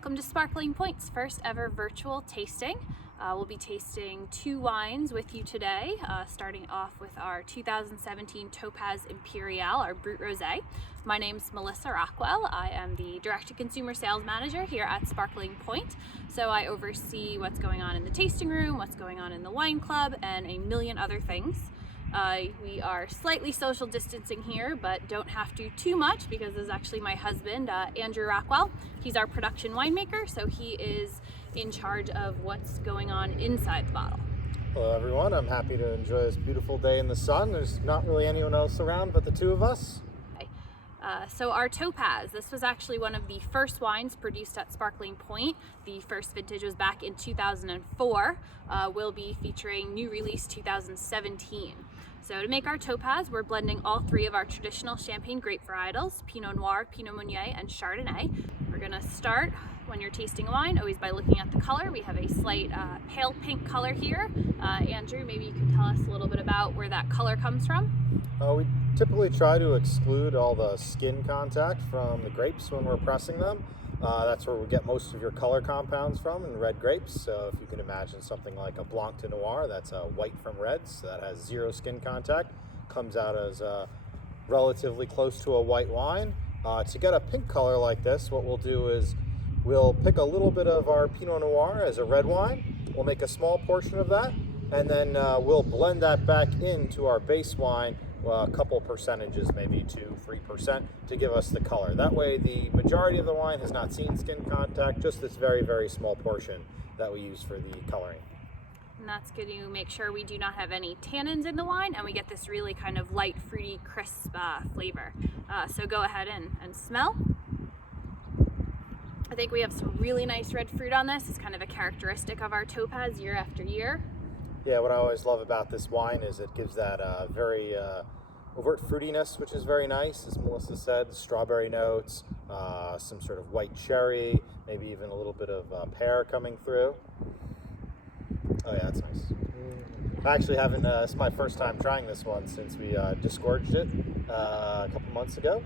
Welcome to Sparkling Pointe's first ever virtual tasting. We'll be tasting 2 wines with you today, starting off with our 2017 Topaz Imperial, our Brut Rosé. My name's Melissa Rockwell. I am the Direct-to-Consumer Sales Manager here at Sparkling Pointe. So I oversee what's going on in the tasting room, what's going on in the wine club, and a million other things. We are slightly social distancing here, but don't have to too much because this is actually my husband, Andrew Rockwell. He's our production winemaker, so he is in charge of what's going on inside the bottle. Hello everyone, I'm happy to enjoy this beautiful day in the sun. There's not really anyone else around but the two of us. So our Topaz, this was actually one of the first wines produced at Sparkling Pointe. The first vintage was back in 2004. We'll be featuring new release 2017. So to make our Topaz, we're blending all 3 of our traditional champagne grape varietals, Pinot Noir, Pinot Meunier, and Chardonnay. We're gonna start, when you're tasting a wine, always by looking at the color. We have a slight pale pink color here. Andrew, maybe you can tell us a little bit about where that color comes from. We typically try to exclude all the skin contact from the grapes when we're pressing them. That's where we get most of your color compounds from in red grapes. So if you can imagine something like a Blanc de Noir, that's white from reds, so that has 0 skin contact, comes out as relatively close to a white wine. To get a pink color like this, what we'll do is we'll pick a little bit of our Pinot Noir as a red wine. We'll make a small portion of that, and then we'll blend that back into our base wine, a couple percentages, maybe 2-3%, to give us the color. That way the majority of the wine has not seen skin contact, just this very, very small portion that we use for the coloring. And that's going to make sure we do not have any tannins in the wine, and we get this really kind of light, fruity, crisp flavor. So go ahead and smell. I think we have some really nice red fruit on this. It's kind of a characteristic of our Topaz year after year. Yeah, what I always love about this wine is it gives that very overt fruitiness, which is very nice, as Melissa said. Strawberry notes, some sort of white cherry, maybe even a little bit of pear coming through. Oh yeah, that's nice. I actually haven't, it's my first time trying this one since we disgorged it a couple months ago.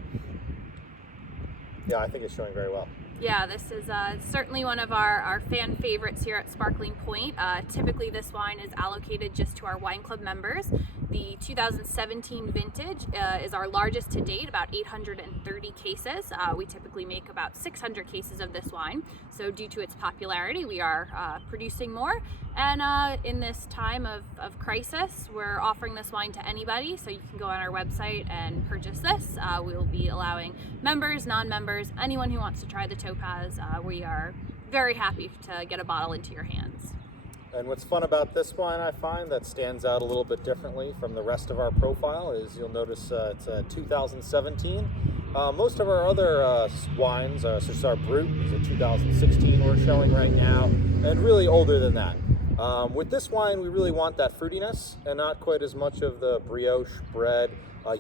Yeah, I think it's showing very well. Yeah, this is certainly one of our fan favorites here at Sparkling Pointe. Typically this wine is allocated just to our wine club members. The 2017 vintage is our largest to date, about 830 cases. We typically make about 600 cases of this wine. So due to its popularity, we are producing more. And in this time of crisis, we're offering this wine to anybody. So you can go on our website and purchase this. We will be allowing members, non-members, anyone who wants to try the Topaz. We are very happy to get a bottle into your hands. And what's fun about this wine, I find, that stands out a little bit differently from the rest of our profile is you'll notice it's 2017. Most of our other wines, such as our Brut, is a 2016 we're showing right now, and really older than that. With this wine, we really want that fruitiness and not quite as much of the brioche, bread,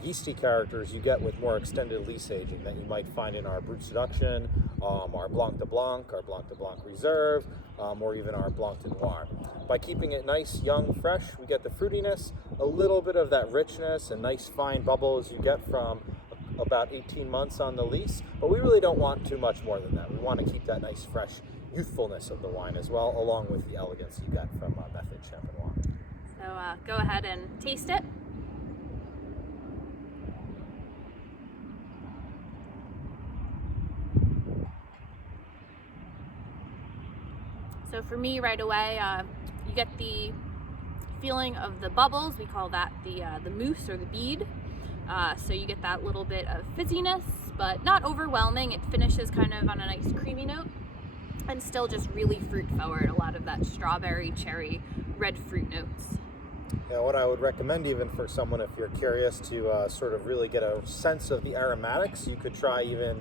yeasty characters you get with more extended lease aging that you might find in our Brut Seduction, our Blanc de Blanc, our Blanc de Blanc Reserve, or even our Blanc de Noir. By keeping it nice, young, fresh, we get the fruitiness, a little bit of that richness and nice fine bubbles you get from about 18 months on the lease, but we really don't want too much more than that. We want to keep that nice, fresh youthfulness of the wine as well, along with the elegance you get from Method Champenois. So go ahead and taste it. So for me, right away, you get the feeling of the bubbles. We call that the mousse or the bead. So you get that little bit of fizziness, but not overwhelming. It finishes kind of on a nice creamy note and still just really fruit forward. A lot of that strawberry, cherry, red fruit notes. Yeah, what I would recommend even for someone, if you're curious to sort of really get a sense of the aromatics, you could try even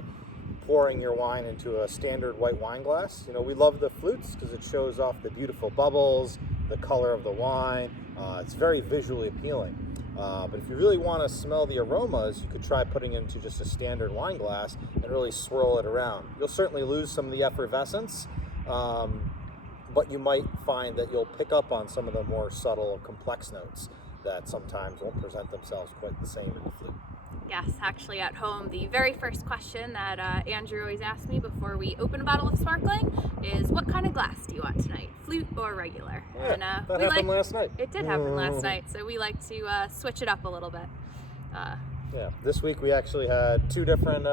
pouring your wine into a standard white wine glass. You know, we love the flutes because it shows off the beautiful bubbles, the color of the wine. It's very visually appealing. But if you really want to smell the aromas, you could try putting it into just a standard wine glass and really swirl it around. You'll certainly lose some of the effervescence, but you might find that you'll pick up on some of the more subtle, complex notes that sometimes won't present themselves quite the same in the flute. Yes, actually at home, the very first question that Andrew always asks me before we open a bottle of sparkling is, what kind of glass do you want tonight, flute or regular? Yeah, And that happened last night. It did happen last night, so we like to switch it up a little bit. Yeah, this week we actually had two different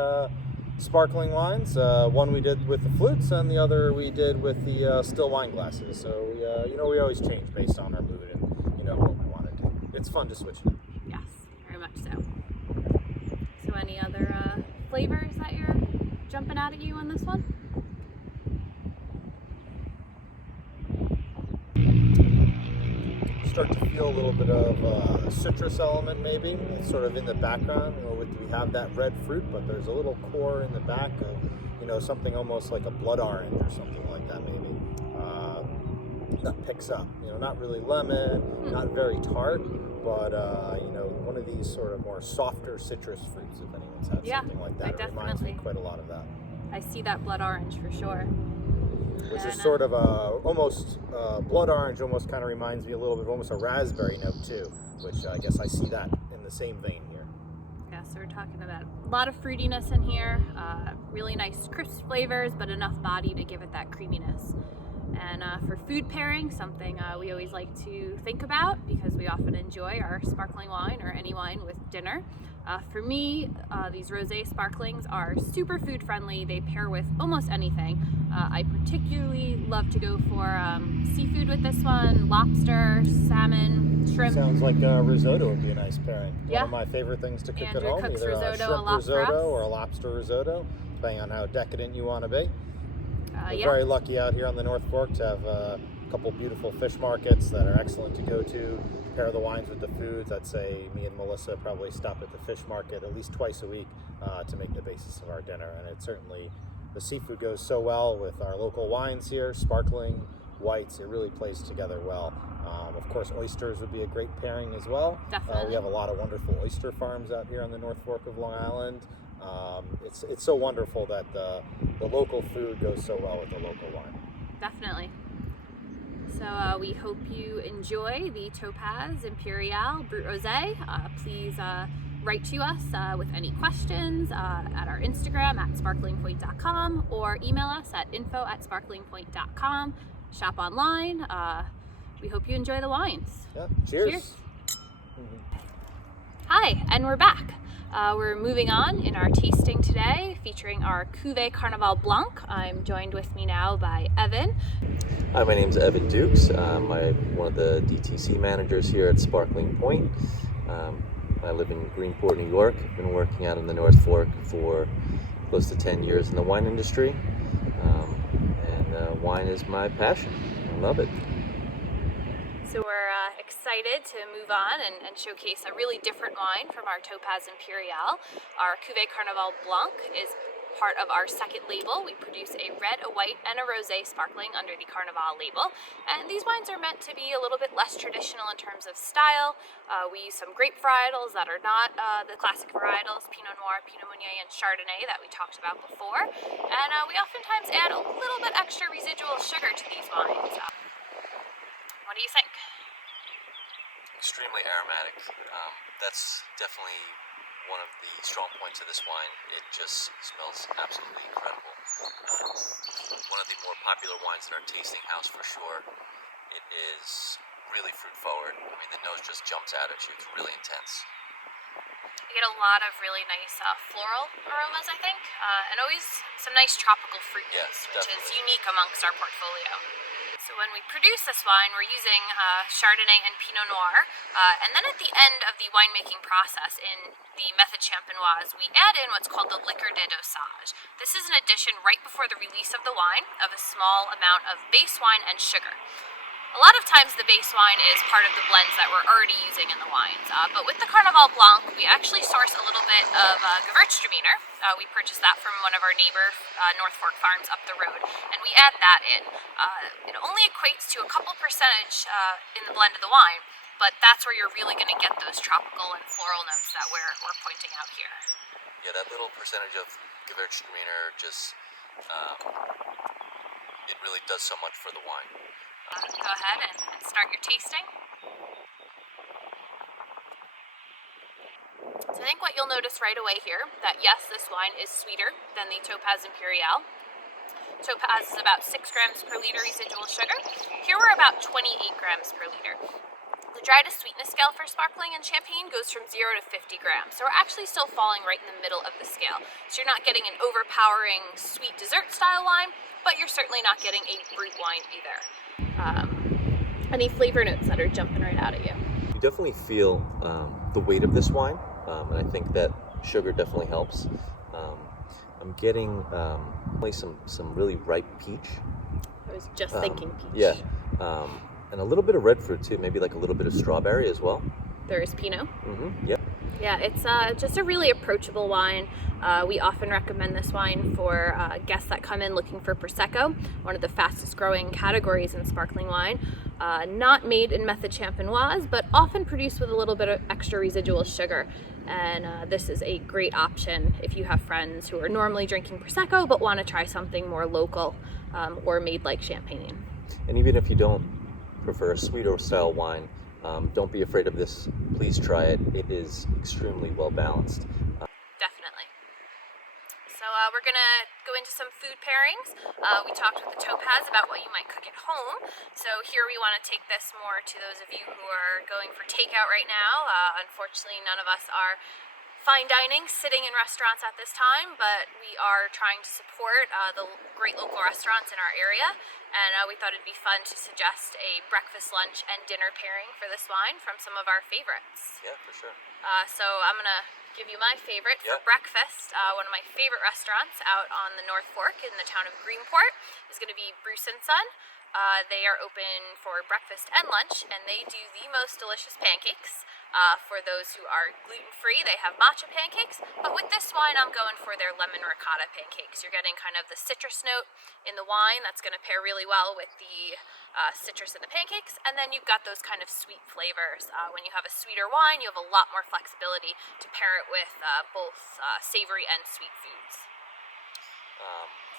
sparkling wines. One we did with the flutes, and the other we did with the still wine glasses. So we always change based on our mood and what we want to do. It's fun to switch it up. Yes, very much so. So any other flavors that you're jumping out at you on this one? Start to feel a little bit of a citrus element, maybe. It's sort of in the background. We have that red fruit, but there's a little core in the back of something almost like a blood orange or something like that, maybe. That picks up. Not really lemon, not very tart, but one of these sort of more softer citrus fruits. If anyone's had something like that, it reminds me quite a lot of that. I see that blood orange for sure. Which is sort of almost blood orange. Almost kind of reminds me a little bit of almost a raspberry note too, which I guess I see that in the same vein here. Yeah, so we're talking about a lot of fruitiness in here, really nice crisp flavors, but enough body to give it that creaminess. And for food pairing, something we always like to think about because we often enjoy our sparkling wine or any wine with dinner. For me, these rosé sparklings are super food friendly. They pair with almost anything. I particularly love to go for seafood with this one, lobster, salmon, shrimp. Sounds like risotto would be a nice pairing. Yeah. One of my favorite things to cook Andrew at home, cooks either risotto, a shrimp a risotto or a lobster risotto, depending on how decadent you want to be. We're Yeah. very lucky out here on the North Fork to have a couple beautiful fish markets that are excellent to go to. Pair the wines with the foods. I'd say me and Melissa probably stop at the fish market at least twice a week to make the basis of our dinner. And it certainly, the seafood goes so well with our local wines here, sparkling, whites. It really plays together well. Of course, oysters would be a great pairing as well. Definitely. We have a lot of wonderful oyster farms out here on the North Fork of Long Island. It's so wonderful that the local food goes so well with the local wine. Definitely. So we hope you enjoy the Topaz Imperial Brut Rosé. Please write to us with any questions at our Instagram at sparklingpointe.com or email us at info@sparklingpointe.com. Shop online. We hope you enjoy the wines. Yeah. Cheers. Cheers. Hi, and we're back. We're moving on in our tasting today, featuring our Cuvée Carnaval Blanc. I'm joined with me now by Evan. Hi, my name's Evan Dukes. I'm one of the DTC managers here at Sparkling Pointe. I live in Greenport, New York. I've been working out in the North Fork for close to 10 years in the wine industry. And wine is my passion. I love it. So we're excited to move on and showcase a really different wine from our Topaz Imperial. Our Cuvée Carnaval Blanc is part of our second label. We produce a red, a white, and a rosé sparkling under the Carnaval label. And these wines are meant to be a little bit less traditional in terms of style. We use some grape varietals that are not the classic varietals, Pinot Noir, Pinot Meunier, and Chardonnay that we talked about before. And we oftentimes add a little bit extra residual sugar to these wines. What do you think? Extremely aromatic. That's definitely one of the strong points of this wine. It just smells absolutely incredible. One of the more popular wines in our tasting house for sure. It is really fruit forward. I mean, the nose just jumps out at you. It's really intense. You get a lot of really nice floral aromas, I think, and always some nice tropical fruit notes, which is unique amongst our portfolio. So when we produce this wine, we're using Chardonnay and Pinot Noir, and then at the end of the winemaking process in the method champenoise, we add in what's called the liqueur de dosage. This is an addition right before the release of the wine of a small amount of base wine and sugar. A lot of times the base wine is part of the blends that we're already using in the wines, but with the Carnaval Blanc, we actually source a little bit of Gewürztraminer. We purchased that from one of our neighbor North Fork farms up the road, and we add that in. It only equates to a couple percentage in the blend of the wine, but that's where you're really going to get those tropical and floral notes that we're pointing out here. Yeah, that little percentage of Gewürztraminer just, it really does so much for the wine. Go ahead and start your tasting. So I think think what you'll notice right away here, that yes, this wine is sweeter than the Topaz Imperial. Topaz is about 6 grams per liter residual sugar. Here we're about 28 grams per liter. The dry to sweetness scale for sparkling and champagne goes from 0 to 50 grams. So we're actually still falling right in the middle of the scale. So you're not getting an overpowering sweet dessert style wine, but you're certainly not getting a brut wine either. Any flavor notes that are jumping right out at you? You definitely feel the weight of this wine, and I think that sugar definitely helps. I'm getting some really ripe peach. I was just thinking peach. Yeah. And a little bit of red fruit too, maybe like a little bit of strawberry as well. There is Pinot. Yeah. Yeah, it's just a really approachable wine. We often recommend this wine for guests that come in looking for Prosecco, one of the fastest growing categories in sparkling wine. Not made in method champenoise, but often produced with a little bit of extra residual sugar. And this is a great option if you have friends who are normally drinking Prosecco but want to try something more local or made like champagne. And even if you don't prefer a sweeter style wine, don't be afraid of this. Please try it. It is extremely well balanced. Definitely. So we're gonna go into some food pairings. We talked with the Topaz about what you might cook at home. So here we want to take this more to those of you who are going for takeout right now. Unfortunately, none of us are fine dining, sitting in restaurants at this time, but we are trying to support the great local restaurants in our area, and we thought it'd be fun to suggest a breakfast, lunch, and dinner pairing for this wine from some of our favorites. Yeah, for sure. So I'm gonna give you my favorite for breakfast. One of my favorite restaurants out on the North Fork in the town of Greenport is gonna be Bruce & Son. They are open for breakfast and lunch, and they do the most delicious pancakes. For those who are gluten-free, they have matcha pancakes, but with this wine, I'm going for their lemon ricotta pancakes. You're getting kind of the citrus note in the wine that's going to pair really well with the citrus in the pancakes, and then you've got those kind of sweet flavors. When you have a sweeter wine, you have a lot more flexibility to pair it with both savory and sweet foods.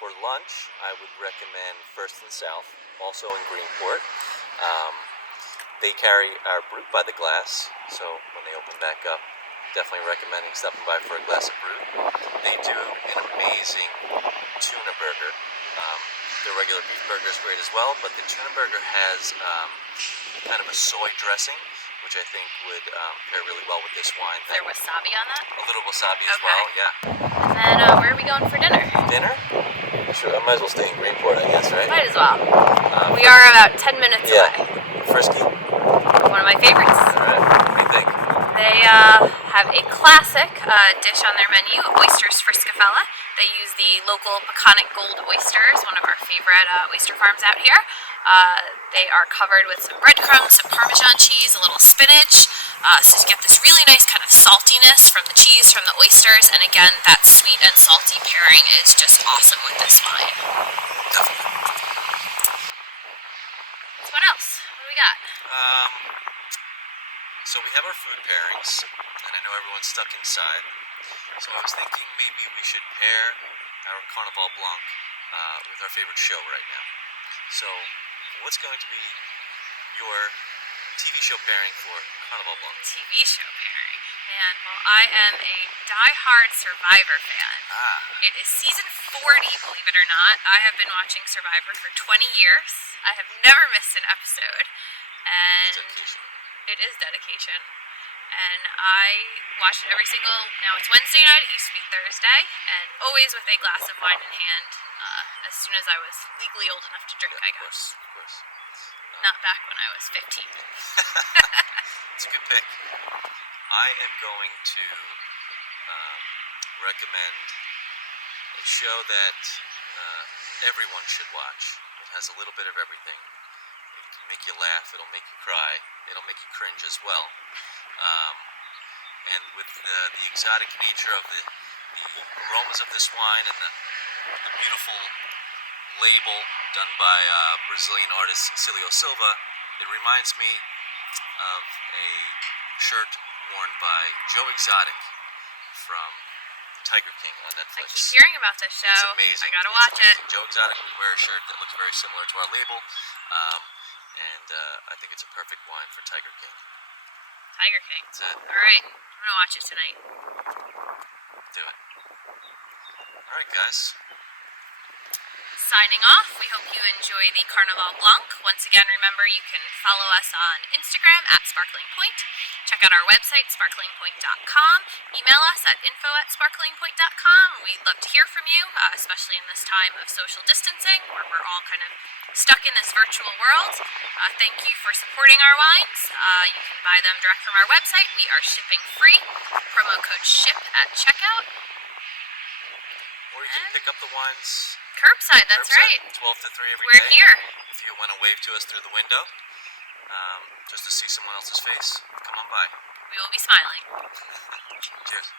For lunch, I would recommend First and South, also in Greenport. They carry our brut by the glass, so when they open back up, definitely recommending stopping by for a glass of brut. They do an amazing tuna burger. Their regular beef burger is great as well, but the tuna burger has kind of a soy dressing, which I think would pair really well with this wine. Is there wasabi on that? A little wasabi as well, yeah. And then where are we going for dinner? Dinner? Sure, I might as well stay in Greenport, I guess, right? Might as well. We are about 10 minutes away. Frisky? One of my favorites. Alright, what do you think? They have a classic dish on their menu, oysters friscafella. They use the local Peconic Gold oysters, one of our favorite oyster farms out here. They are covered with some breadcrumbs, some Parmesan cheese, a little spinach. So you get this really nice kind of saltiness from the cheese, from the oysters, and again, that sweet and salty pairing is just awesome with this wine. Definitely. So what else? What do we got? So we have our food pairings, and I know everyone's stuck inside. So I was thinking maybe we should pair our Carnaval Blanc with our favorite show right now. So what's going to be your TV show pairing for Carnaval Blanc? TV show pairing? Man, well, I am a die-hard Survivor fan. It is season 40, believe it or not. I have been watching Survivor for 20 years. I have never missed an episode. And Dedication. it is dedication. And I watch it every single, now it's Wednesday night, it used to be Thursday, and always with a glass of wine in hand, as soon as I was legally old enough to drink, I guess. Of course. Not back when I was 15. It's a good pick. I am going to recommend a show that everyone should watch. It has a little bit of everything. It can make you laugh, it'll make you cry, it'll make you cringe as well. And with the exotic nature of the aromas of this wine and the beautiful label done by Brazilian artist Cecilio Silva, it reminds me of a shirt worn by Joe Exotic from Tiger King on I Netflix. keep hearing about this show. It's amazing. I gotta watch it. Joe Exotic would wear a shirt that looks very similar to our label, and I think it's a perfect wine for Tiger King. Tiger King. That's it. All right, I'm gonna watch it tonight. Do it. All right, guys. Signing off, we hope you enjoy the Carnaval Blanc. Once again, remember you can follow us on Instagram at Sparkling Pointe. Check out our website, sparklingpointe.com. Email us at info@sparklingpointe.com. We'd love to hear from you, especially in this time of social distancing where we're all kind of stuck in this virtual world. Thank you for supporting our wines. You can buy them direct from our website. We are shipping free. Promo code SHIP at checkout. Or you can pick up the wines Curbside, that's curbside, right. 12 to 3 every We're day. here. If you want to wave to us through the window, just to see someone else's face, come on by. We will be smiling. Cheers.